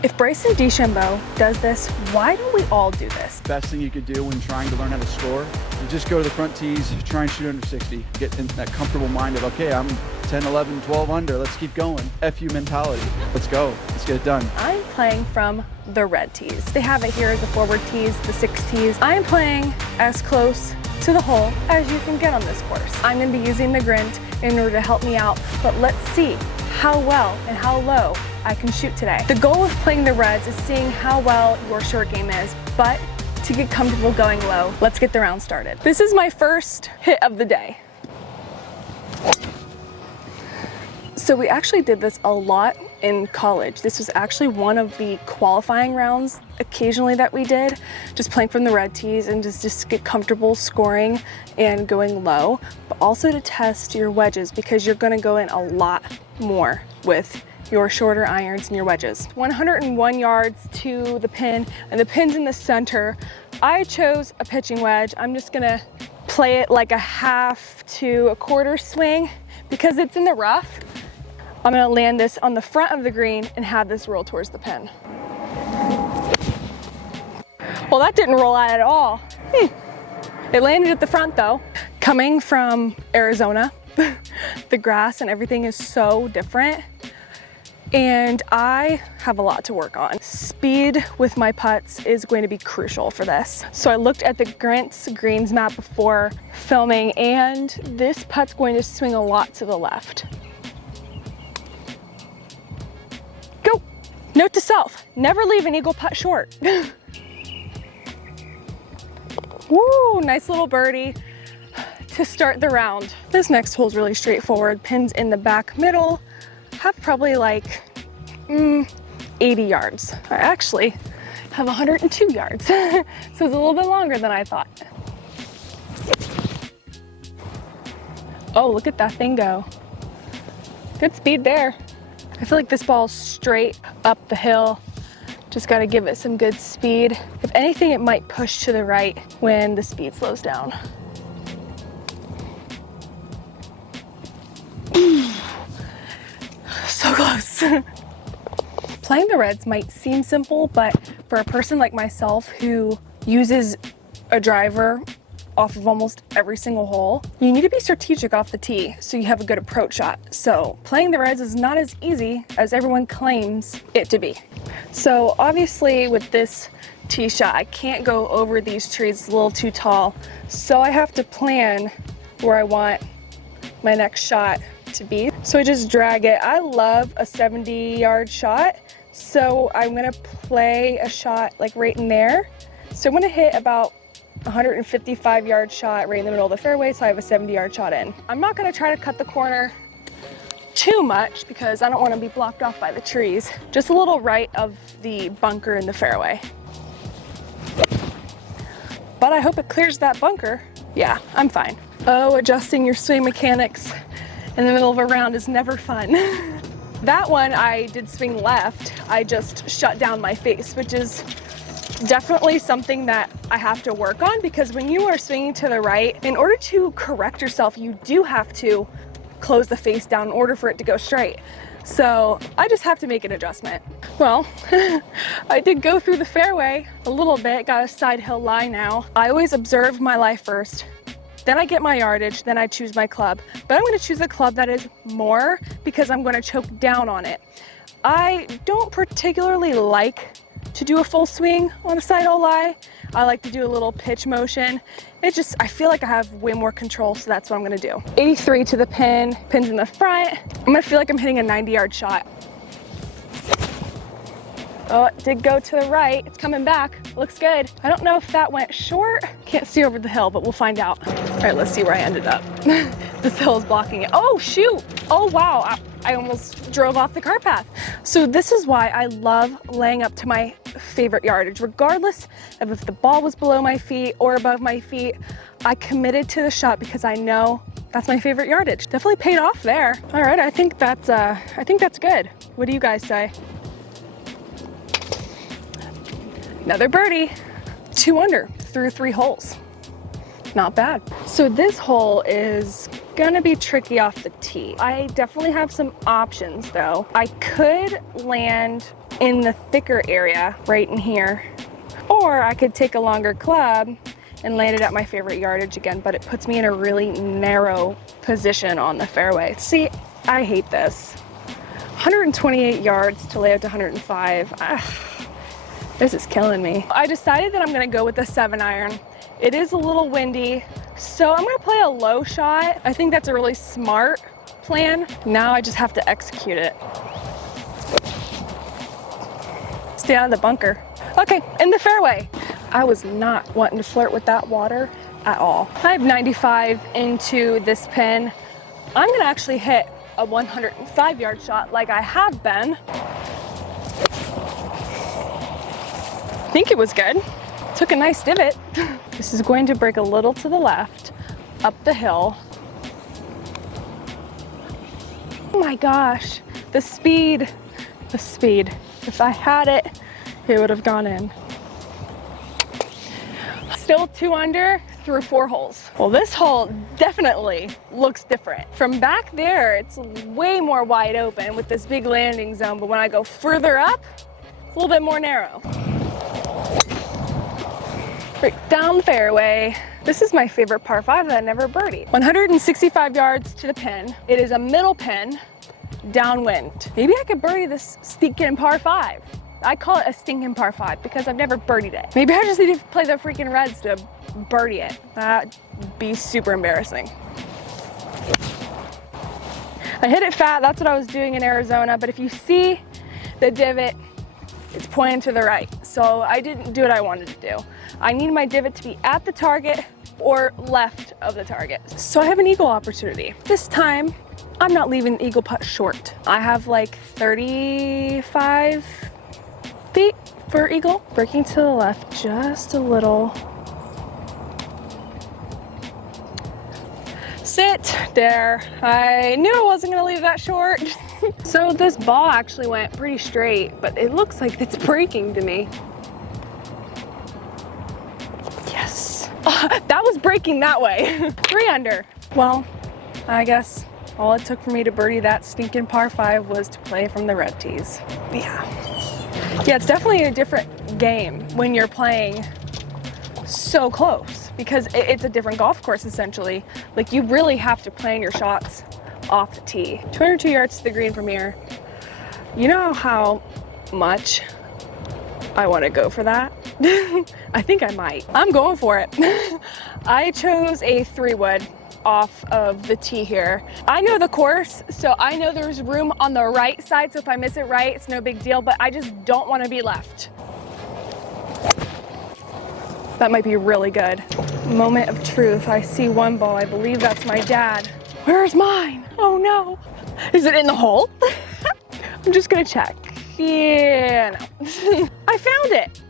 If Bryson DeChambeau does this, why don't we all do this? Best thing you could do when trying to learn how to score, you just go to the front tees, try and shoot under 60. Get in that comfortable mind of, okay, I'm 10, 11, 12 under, let's keep going. F you mentality. Let's go, let's get it done. I'm playing from the red tees. They have it here as the forward tees, the 6 tees. I'm playing as close to the hole as you can get on this course. I'm gonna be using the Grint in order to help me out, but let's see how well and how low I can shoot today. The goal of playing the reds is seeing how well your short game is, but to get comfortable going low, let's get the round started. This is my first hit of the day. So we actually did this a lot in college. This was actually one of the qualifying rounds occasionally that we did, just playing from the red tees and just get comfortable scoring and going low, but also to test your wedges because you're gonna go in a lot more with your shorter irons and your wedges. 101 yards to the pin, and the pin's in the center. I chose a pitching wedge. I'm just gonna play it like a half to a quarter swing because it's in the rough. I'm gonna land this on the front of the green and have this roll towards the pin. Well, that didn't roll out at all. It landed at the front though. Coming from Arizona, the grass and everything is so different. And I have a lot to work on. Speed with my putts is going to be crucial for this. So I looked at the Grint's greens map before filming, and this putt's going to swing a lot to the left. Go! Note to self, never leave an eagle putt short. Woo, nice little birdie to start the round. This next hole is really straightforward. Pins in the back middle. Have probably like 80 yards. I actually have 102 yards. So it's a little bit longer than I thought. Oh, look at that thing go. Good speed there. I feel like this ball's straight up the hill. Just gotta give it some good speed. If anything, it might push to the right when the speed slows down. So close. Playing the reds might seem simple, but for a person like myself who uses a driver off of almost every single hole, you need to be strategic off the tee so you have a good approach shot. So playing the reds is not as easy as everyone claims it to be. So obviously with this tee shot, I can't go over these trees, it's a little too tall. So I have to plan where I want my next shot to be. So I just drag it. I love a 70-yard shot, so I'm gonna play a shot like right in there. So I'm gonna hit about 155-yard shot right in the middle of the fairway, so I have a 70-yard shot in. I'm not gonna try to cut the corner too much because I don't want to be blocked off by the trees. Just a little right of the bunker in the fairway. But I hope it clears that bunker. Yeah, I'm fine. Oh, adjusting your swing mechanics in the middle of a round is never fun. That one I did swing left. I just shut down my face, which is definitely something that I have to work on because when you are swinging to the right, in order to correct yourself, you do have to close the face down in order for it to go straight. So I just have to make an adjustment. Well, I did go through the fairway a little bit, got a side hill lie now. I always observe my lie first. Then I get my yardage, then I choose my club. But I'm gonna choose a club that is more because I'm gonna choke down on it. I don't particularly like to do a full swing on a side hole lie. I like to do a little pitch motion. I feel like I have way more control, so that's what I'm gonna do. 83 to the pin, pin's in the front. I'm gonna feel like I'm hitting a 90-yard shot. Oh, it did go to the right. It's coming back. Looks good. I don't know if that went short. Can't see over the hill, but we'll find out. All right, let's see where I ended up. This hill is blocking it. Oh, shoot. Oh, wow. I almost drove off the cart path. So this is why I love laying up to my favorite yardage. Regardless of if the ball was below my feet or above my feet, I committed to the shot because I know that's my favorite yardage. Definitely paid off there. All right, I think that's good. What do you guys say? Another birdie, 2 under through 3 holes. Not bad. So this hole is gonna be tricky off the tee. I definitely have some options though. I could land in the thicker area right in here. Or I could take a longer club and land it at my favorite yardage again, but it puts me in a really narrow position on the fairway. See, I hate this. 128 yards to lay out to 105. This is killing me. I decided that I'm gonna go with the 7-iron. It is a little windy, so I'm gonna play a low shot. I think that's a really smart plan. Now I just have to execute it. Stay out of the bunker. Okay, in the fairway. I was not wanting to flirt with that water at all. I have 95 into this pin. I'm gonna actually hit a 105-yard shot like I have been. I think it was good. Took a nice divot. This is going to break a little to the left, up the hill. Oh my gosh, the speed. If I had it, it would have gone in. Still 2 under through 4 holes. Well, this hole definitely looks different. From back there, it's way more wide open with this big landing zone, but when I go further up, it's a little bit more narrow. Right down the fairway. This is my favorite par 5 that I never birdied. 165 yards to the pin. It is a middle pin, downwind. Maybe I could birdie this stinking par 5. I call it a stinking par 5 because I've never birdied it. Maybe I just need to play the freaking Reds to birdie it. That'd be super embarrassing. I hit it fat, that's what I was doing in Arizona, but if you see the divot, it's pointing to the right. So I didn't do what I wanted to do. I need my divot to be at the target or left of the target. So I have an eagle opportunity. This time, I'm not leaving the eagle putt short. I have like 35 feet for eagle. Breaking to the left just a little. Sit there. I knew I wasn't gonna leave that short. So this ball actually went pretty straight, but it looks like it's breaking to me. Yes. Oh, that was breaking that way. 3 under. Well, I guess all it took for me to birdie that stinking par 5 was to play from the red tees. Yeah, it's definitely a different game when you're playing so close because it's a different golf course essentially. Like you really have to plan your shots off the tee. 202 yards to the green from here. You know how much I want to go for that? I think I might. I'm going for it. I chose a 3-wood off of the tee here. I know the course, so I know there's room on the right side, so if I miss it right, it's no big deal, but I just don't want to be left. That might be really good. Moment of truth. I see one ball. I believe that's my dad. Where's mine? Oh no. Is it in the hole? I'm just gonna check. Yeah, no. I found it.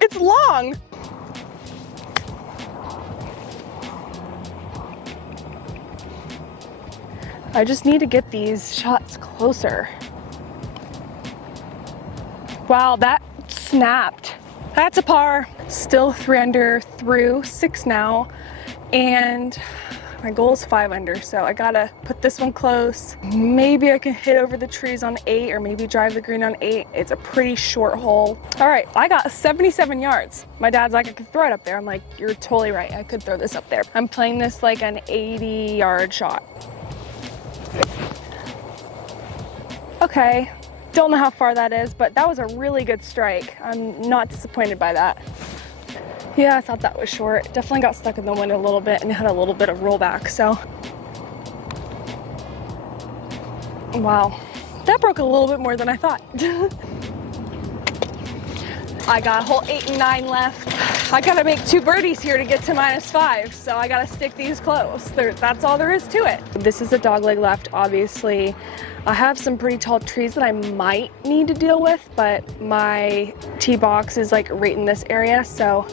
It's long. I just need to get these shots closer. Wow, that snapped. That's a par. Still 3 under through 6 now. And my goal is 5 under, so I gotta put this one close. Maybe I can hit over the trees on 8 or maybe drive the green on 8. It's a pretty short hole. All right, I got 77 yards. My dad's like, I could throw it up there. I'm like, you're totally right. I could throw this up there. I'm playing this like an 80-yard shot. Okay, don't know how far that is, but that was a really good strike. I'm not disappointed by that. Yeah, I thought that was short. Definitely got stuck in the wind a little bit and had a little bit of rollback, so. Wow, that broke a little bit more than I thought. I got hole 8 and 9 left. I gotta make 2 birdies here to get to -5, so I gotta stick these close. That's all there is to it. This is a dogleg left, obviously. I have some pretty tall trees that I might need to deal with, but my tee box is like right in this area, so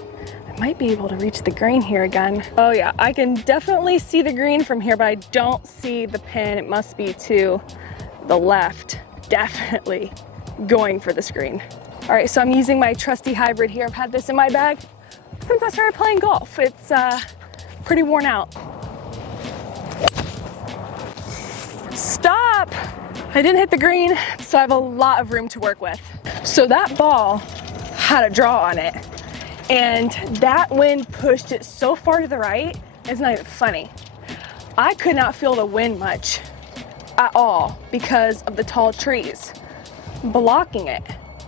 I might be able to reach the green here again. Oh yeah, I can definitely see the green from here, but I don't see the pin. It must be to the left. Definitely going for the screen. All right, so I'm using my trusty hybrid here. I've had this in my bag since I started playing golf. It's pretty worn out. Stop! I didn't hit the green, so I have a lot of room to work with. So that ball had a draw on it, and that wind pushed it so far to the right, it's not even funny. I could not feel the wind much at all because of the tall trees blocking it.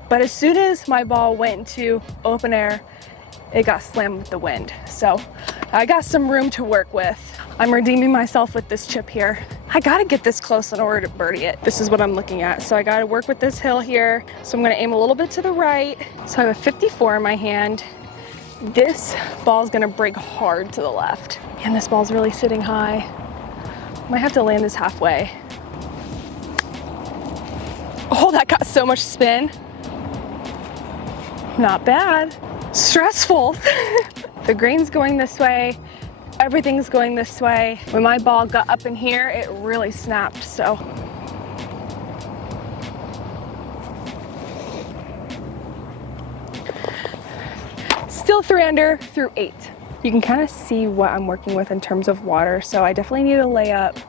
But as soon as my ball went into open air, it got slammed with the wind. So I got some room to work with. I'm redeeming myself with this chip here. I gotta get this close in order to birdie it. This is what I'm looking at. So I gotta work with this hill here. So I'm gonna aim a little bit to the right. So I have a 54 in my hand. This ball is gonna break hard to the left. And this ball's really sitting high. Might have to land this halfway. Oh, that got so much spin. Not bad. Stressful. The green's going this way. Everything's going this way. When my ball got up in here, it really snapped, so. Still 3 under through 8. You can kind of see what I'm working with in terms of water, so I definitely need a layup.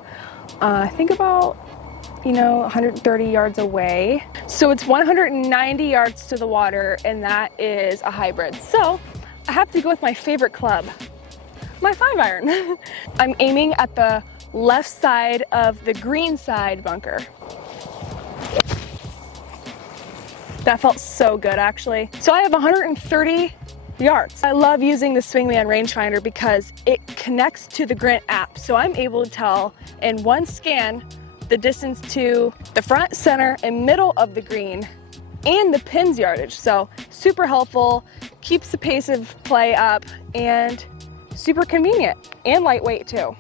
I think about, 130 yards away. So it's 190 yards to the water, and that is a hybrid. So I have to go with my favorite club, my 5-iron. I'm aiming at the left side of the green side bunker. That felt so good, actually. So I have 130 yards. I love using the Swingman Rangefinder because it connects to the Grint app. So I'm able to tell in one scan the distance to the front, center, and middle of the green and the pin's yardage. So super helpful, keeps the pace of play up, and super convenient and lightweight too.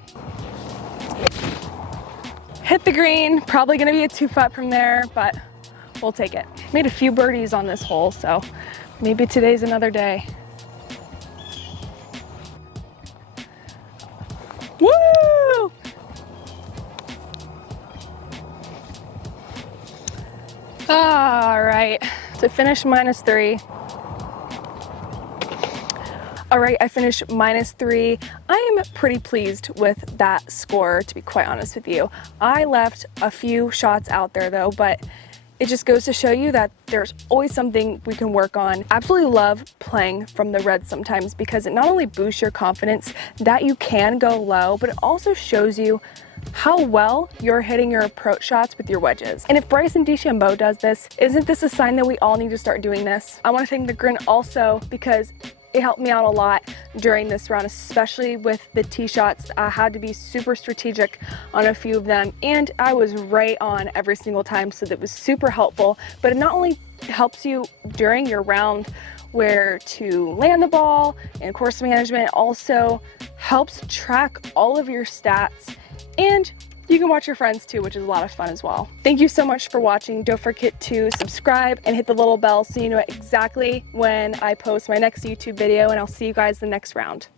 Hit the green, probably gonna be a 2-putt from there, but we'll take it. Made a few birdies on this hole, so maybe today's another day. Woo! All right, to finish -3. All right, I finished -3. I am pretty pleased with that score, to be quite honest with you. I left a few shots out there though, but it just goes to show you that there's always something we can work on. I absolutely love playing from the red sometimes because it not only boosts your confidence that you can go low, but it also shows you how well you're hitting your approach shots with your wedges. And if Bryson DeChambeau does this, isn't this a sign that we all need to start doing this? I want to thank the Grint also because it helped me out a lot during this round, especially with the tee shots. I had to be super strategic on a few of them, and I was right on every single time, so that was super helpful. But it not only helps you during your round where to land the ball and course management, also helps track all of your stats, and you can watch your friends too, which is a lot of fun as well. Thank you so much for watching. Don't forget to subscribe and hit the little bell so you know exactly when I post my next YouTube video, and I'll see you guys the next round.